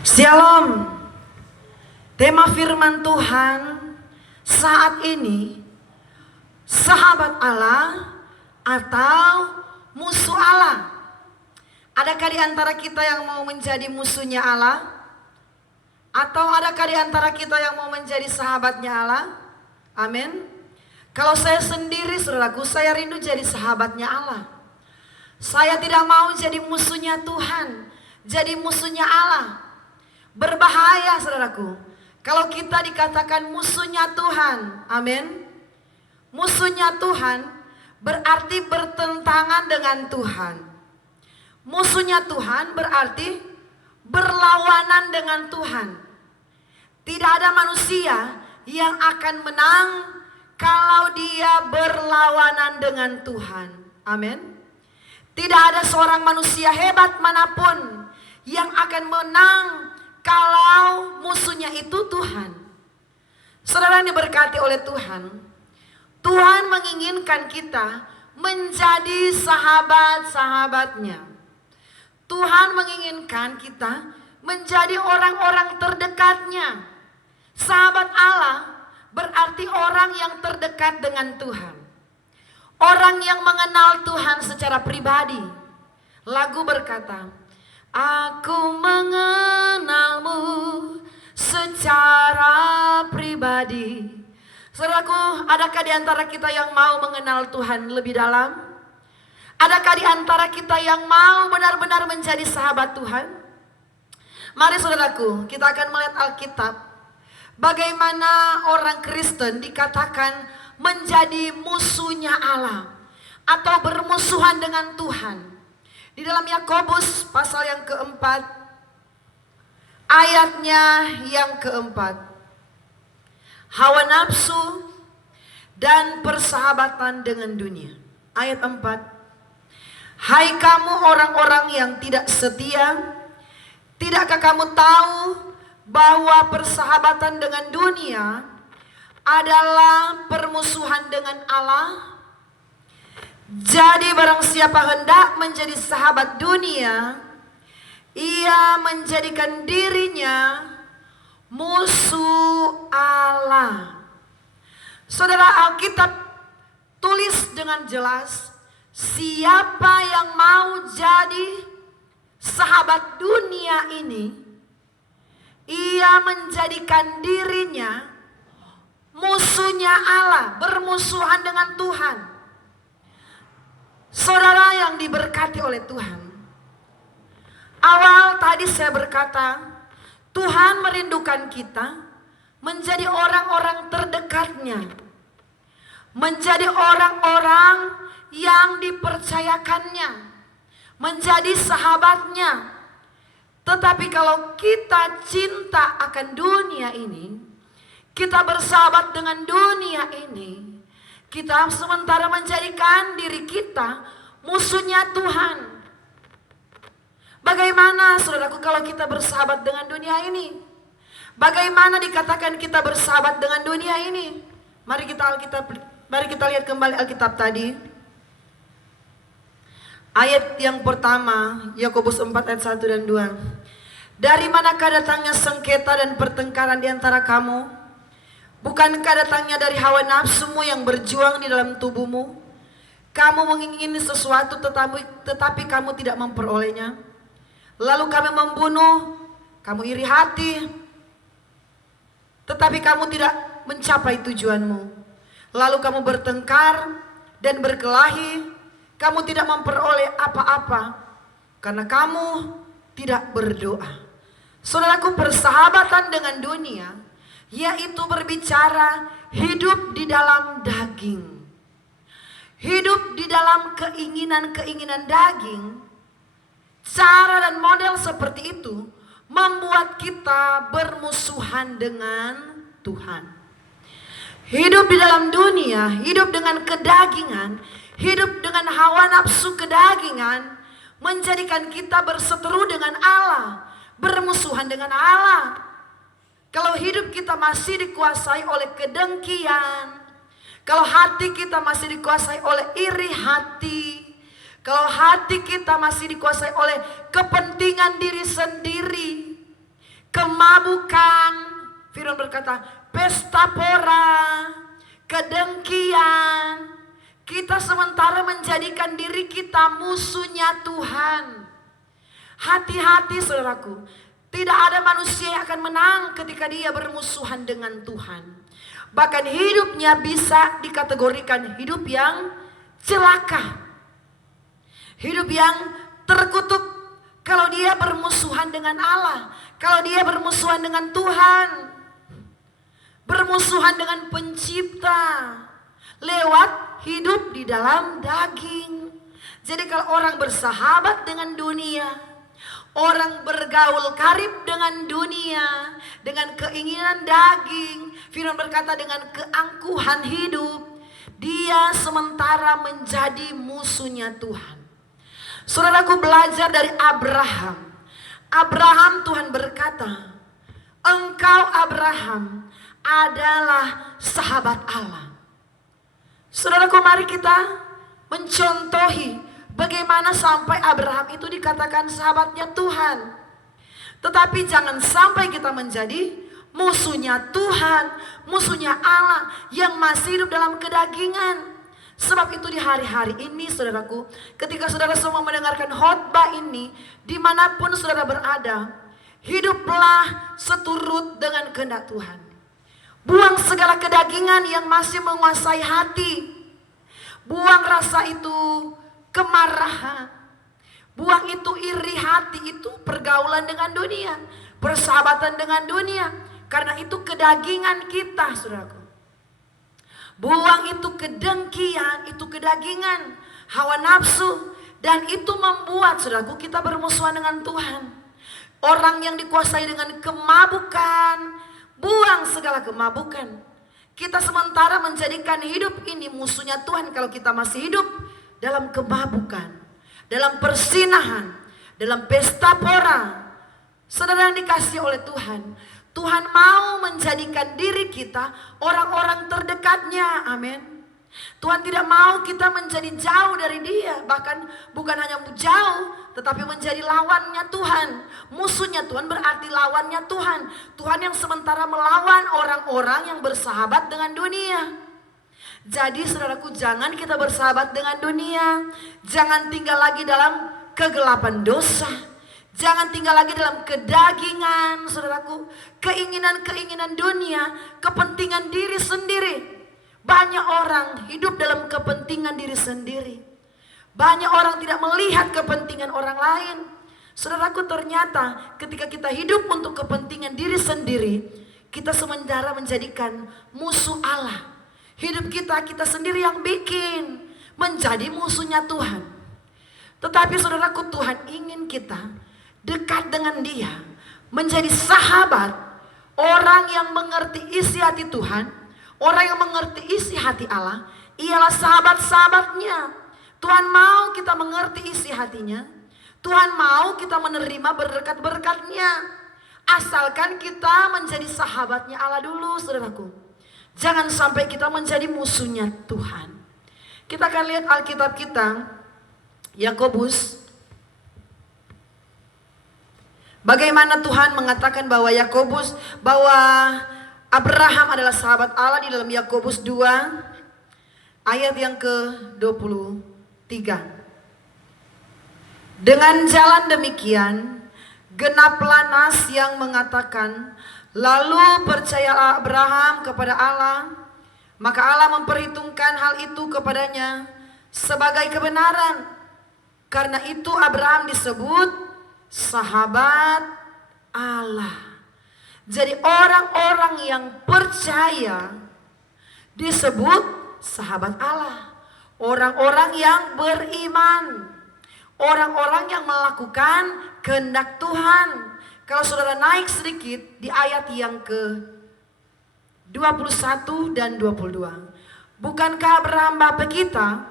Shalom. Tema firman Tuhan saat ini, sahabat Allah atau musuh Allah. Adakah di antara kita yang mau menjadi musuhnya Allah? Atau adakah di antara kita yang mau menjadi sahabatnya Allah? Amin. Kalau saya sendiri, saudaraku, saya rindu jadi sahabatnya Allah. Saya tidak mau jadi musuhnya Tuhan, jadi musuhnya Allah. Berbahaya, saudaraku, kalau kita dikatakan musuhnya Tuhan. Amin. Musuhnya Tuhan berarti bertentangan dengan Tuhan. Musuhnya Tuhan berarti berlawanan dengan Tuhan. Tidak ada manusia yang akan menang kalau dia berlawanan dengan Tuhan. Amin. Tidak ada seorang manusia hebat manapun yang akan menang kalau musuhnya itu Tuhan. Saudara yang diberkati oleh Tuhan, Tuhan menginginkan kita menjadi sahabat-sahabatnya. Tuhan menginginkan kita menjadi orang-orang terdekatnya. Sahabat Allah berarti orang yang terdekat dengan Tuhan. Orang yang mengenal Tuhan secara pribadi. Lagu berkata, aku mengenalmu secara pribadi. Saudaraku, adakah di antara kita yang mau mengenal Tuhan lebih dalam? Adakah di antara kita yang mau benar-benar menjadi sahabat Tuhan? Mari saudaraku, kita akan melihat Alkitab. Bagaimana orang Kristen dikatakan menjadi musuhnya Allah atau bermusuhan dengan Tuhan. Di dalam Yakobus pasal yang keempat, ayatnya yang keempat. Hawa nafsu dan persahabatan dengan dunia. Ayat 4. Hai kamu orang-orang yang tidak setia, tidakkah kamu tahu bahwa persahabatan dengan dunia adalah permusuhan dengan Allah? Jadi barang siapa hendak menjadi sahabat dunia, ia menjadikan dirinya musuh Allah. Saudara, Alkitab tulis dengan jelas, siapa yang mau jadi sahabat dunia ini, ia menjadikan dirinya musuhnya Allah, bermusuhan dengan Tuhan. Saudara yang diberkati oleh Tuhan, awal tadi saya berkata, Tuhan merindukan kita menjadi orang-orang terdekatnya, menjadi orang-orang yang dipercayakannya, menjadi sahabatnya. Tetapi kalau kita cinta akan dunia ini, kita bersahabat dengan dunia ini, kita sementara menjadikan diri kita musuhnya Tuhan. Bagaimana saudaraku kalau kita bersahabat dengan dunia ini? Bagaimana dikatakan kita bersahabat dengan dunia ini? Mari kita lihat kembali Alkitab tadi. Ayat yang pertama, Yakobus 4 ayat 1 dan 2. Dari manakah datangnya sengketa dan pertengkaran di antara kamu? Bukankah datangnya dari hawa nafsumu yang berjuang di dalam tubuhmu? Kamu mengingini sesuatu tetapi kamu tidak memperolehnya. Lalu kami membunuh, kamu iri hati, tetapi kamu tidak mencapai tujuanmu. Lalu kamu bertengkar dan berkelahi, kamu tidak memperoleh apa-apa, karena kamu tidak berdoa. Saudaraku, persahabatan dengan dunia, yaitu berbicara hidup di dalam daging. Hidup di dalam keinginan-keinginan daging. Cara dan model seperti itu membuat kita bermusuhan dengan Tuhan. Hidup di dalam dunia, hidup dengan kedagingan, hidup dengan hawa nafsu kedagingan, menjadikan kita berseteru dengan Allah, bermusuhan dengan Allah. Kalau hidup kita masih dikuasai oleh kedengkian, kalau hati kita masih dikuasai oleh iri hati, kalau hati kita masih dikuasai oleh kepentingan diri sendiri, kemabukan, Firman berkata, pesta pora, kedengkian. Kita sementara menjadikan diri kita musuhnya Tuhan. Hati-hati saudaraku, tidak ada manusia yang akan menang ketika dia bermusuhan dengan Tuhan. Bahkan hidupnya bisa dikategorikan hidup yang celaka, hidup yang terkutuk kalau dia bermusuhan dengan Allah, kalau dia bermusuhan dengan Tuhan, bermusuhan dengan Pencipta lewat hidup di dalam daging. Jadi kalau orang bersahabat dengan dunia, orang bergaul karib dengan dunia, dengan keinginan daging, Firman berkata dengan keangkuhan hidup, dia sementara menjadi musuhnya Tuhan. Saudaraku, belajar dari Abraham. Abraham, Tuhan berkata, engkau Abraham adalah sahabat Allah. Saudaraku, mari kita mencontohi bagaimana sampai Abraham itu dikatakan sahabatnya Tuhan. Tetapi jangan sampai kita menjadi musuhnya Tuhan, musuhnya Allah yang masih hidup dalam kedagingan. Sebab itu di hari-hari ini saudaraku, ketika saudara semua mendengarkan khotbah ini, dimanapun saudara berada, hiduplah seturut dengan kehendak Tuhan. Buang segala kedagingan yang masih menguasai hati. Buang rasa itu kemarahan. Buang itu iri hati, itu pergaulan dengan dunia, persahabatan dengan dunia. Karena itu kedagingan kita saudaraku. Buang itu kedengkian, itu kedagingan, hawa nafsu. Dan itu membuat saudaraku kita bermusuhan dengan Tuhan. Orang yang dikuasai dengan kemabukan, buang segala kemabukan. Kita sementara menjadikan hidup ini musuhnya Tuhan kalau kita masih hidup dalam kemabukan, dalam persinahan, dalam pesta pora. Saudara yang dikasihi oleh Tuhan, Tuhan mau menjadikan diri kita orang-orang terdekatnya, amin. Tuhan tidak mau kita menjadi jauh dari Dia, bahkan bukan hanya jauh, tetapi menjadi lawannya Tuhan. Musuhnya Tuhan berarti lawannya Tuhan. Tuhan yang sementara melawan orang-orang yang bersahabat dengan dunia. Jadi saudaraku, jangan kita bersahabat dengan dunia. Jangan tinggal lagi dalam kegelapan dosa. Jangan tinggal lagi dalam kedagingan, saudaraku. Keinginan-keinginan dunia, kepentingan diri sendiri. Banyak orang hidup dalam kepentingan diri sendiri. Banyak orang tidak melihat kepentingan orang lain. Saudaraku, ternyata ketika kita hidup untuk kepentingan diri sendiri, kita sementara menjadikan musuh Allah. Hidup kita sendiri yang bikin menjadi musuhnya Tuhan. Tetapi saudaraku, Tuhan ingin kita dekat dengan Dia, menjadi sahabat, orang yang mengerti isi hati Tuhan, orang yang mengerti isi hati Allah, ialah sahabat-sahabatnya. Tuhan mau kita mengerti isi hatinya, Tuhan mau kita menerima berkat-berkatnya, asalkan kita menjadi sahabatnya Allah dulu, saudaraku. Jangan sampai kita menjadi musuhnya Tuhan. Kita akan lihat Alkitab kita, Yakobus. Bagaimana Tuhan mengatakan bahwa Abraham adalah sahabat Allah di dalam Yakobus 2 ayat yang ke-23. Dengan jalan demikian genaplah nas yang mengatakan, lalu percayalah Abraham kepada Allah, maka Allah memperhitungkan hal itu kepadanya sebagai kebenaran. Karena itu Abraham disebut sahabat Allah. Jadi orang-orang yang percaya disebut sahabat Allah. Orang-orang yang beriman, orang-orang yang melakukan kehendak Tuhan. Kalau saudara naik sedikit di ayat yang ke-21 dan 22. Bukankah Abraham bapa kita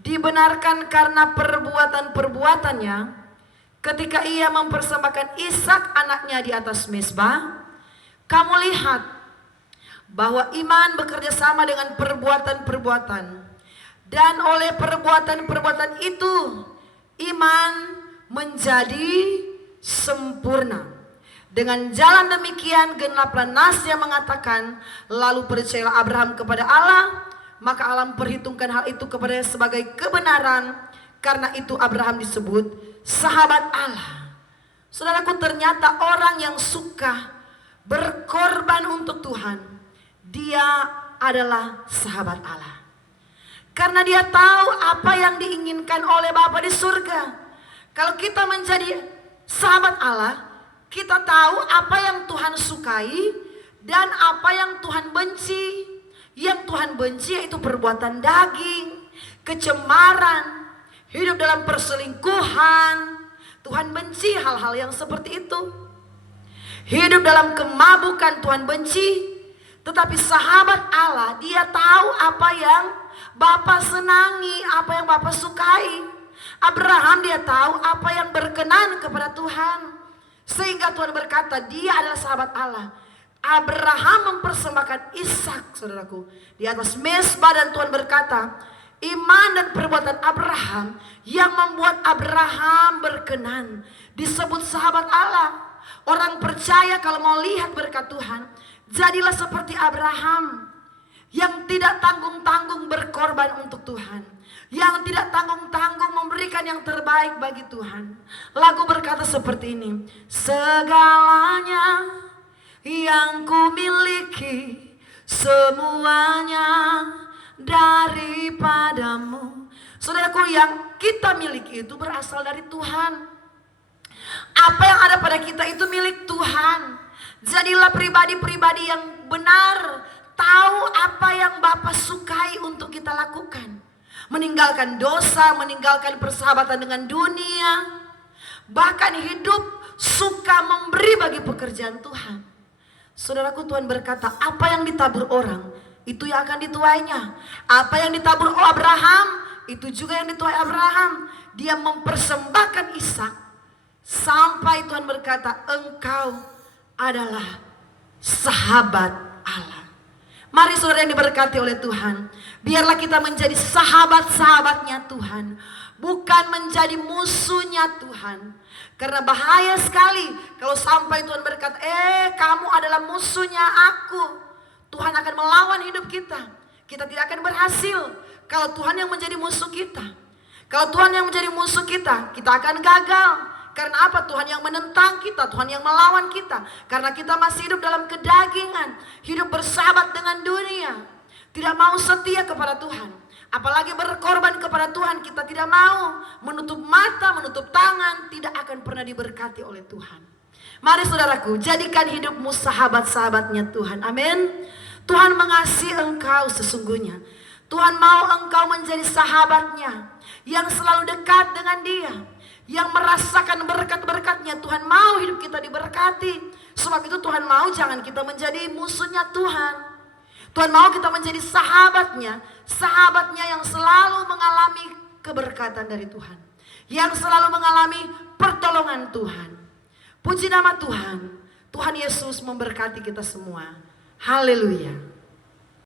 dibenarkan karena perbuatan-perbuatannya ketika ia mempersembahkan Ishak anaknya di atas mezbah? Kamu lihat bahwa iman bekerja sama dengan perbuatan-perbuatan, dan oleh perbuatan-perbuatan itu iman menjadi sempurna. Dengan jalan demikian genaplah nas yang mengatakan, lalu percayalah Abraham kepada Allah, maka Allah memperhitungkan hal itu kepadanya sebagai kebenaran. Karena itu Abraham disebut sahabat Allah. Saudaraku, ternyata orang yang suka berkorban untuk Tuhan, dia adalah sahabat Allah. Karena dia tahu apa yang diinginkan oleh Bapa di surga. Kalau kita menjadi sahabat Allah, kita tahu apa yang Tuhan sukai dan apa yang Tuhan benci. Yang Tuhan benci yaitu perbuatan daging, kecemaran, hidup dalam perselingkuhan. Tuhan benci hal-hal yang seperti itu. Hidup dalam kemabukan Tuhan benci. Tetapi sahabat Allah, dia tahu apa yang Bapa senangi, apa yang Bapa sukai. Abraham dia tahu apa yang berkenan kepada Tuhan. Sehingga Tuhan berkata dia adalah sahabat Allah. Abraham mempersembahkan Ishak, saudaraku, di atas mezbah, dan Tuhan berkata, iman dan perbuatan Abraham yang membuat Abraham berkenan disebut sahabat Allah. Orang percaya kalau mau lihat berkat Tuhan, jadilah seperti Abraham yang tidak tanggung-tanggung berkorban untuk Tuhan, yang tidak tanggung-tanggung memberikan yang terbaik bagi Tuhan. Lagu berkata seperti ini, segalanya yang kumiliki, semuanya daripadamu. Saudaraku, yang kita miliki itu berasal dari Tuhan. Apa yang ada pada kita itu milik Tuhan. Jadilah pribadi-pribadi yang benar, tahu apa yang Bapa sukai untuk kita lakukan. Meninggalkan dosa, meninggalkan persahabatan dengan dunia. Bahkan hidup suka memberi bagi pekerjaan Tuhan. Saudaraku, Tuhan berkata, apa yang ditabur orang, itu yang akan dituainya. Apa yang ditabur Abraham, itu juga yang dituai Abraham. Dia mempersembahkan Ishak. Sampai Tuhan berkata, engkau adalah sahabat Allah. Mari saudara yang diberkati oleh Tuhan, biarlah kita menjadi sahabat-sahabatnya Tuhan, bukan menjadi musuhnya Tuhan. Karena bahaya sekali kalau sampai Tuhan berkata, kamu adalah musuhnya aku. Tuhan akan melawan hidup kita. Kita tidak akan berhasil kalau Tuhan yang menjadi musuh kita. Kalau Tuhan yang menjadi musuh kita, kita akan gagal. Karena apa? Tuhan yang menentang kita, Tuhan yang melawan kita. Karena kita masih hidup dalam kedagingan, hidup bersahabat dengan dunia, tidak mau setia kepada Tuhan. Apalagi berkorban kepada Tuhan, kita tidak mau. Menutup mata, menutup tangan, tidak akan pernah diberkati oleh Tuhan. Mari saudaraku, jadikan hidupmu sahabat-sahabatnya Tuhan. Amin. Tuhan mengasihi engkau sesungguhnya. Tuhan mau engkau menjadi sahabatnya yang selalu dekat dengan dia, yang merasakan berkat-berkatnya. Tuhan mau hidup kita diberkati. Sebab itu Tuhan mau jangan kita menjadi musuhnya Tuhan. Tuhan mau kita menjadi sahabatnya, sahabatnya yang selalu mengalami keberkatan dari Tuhan, yang selalu mengalami pertolongan Tuhan. Puji nama Tuhan. Tuhan Yesus memberkati kita semua. Haleluya.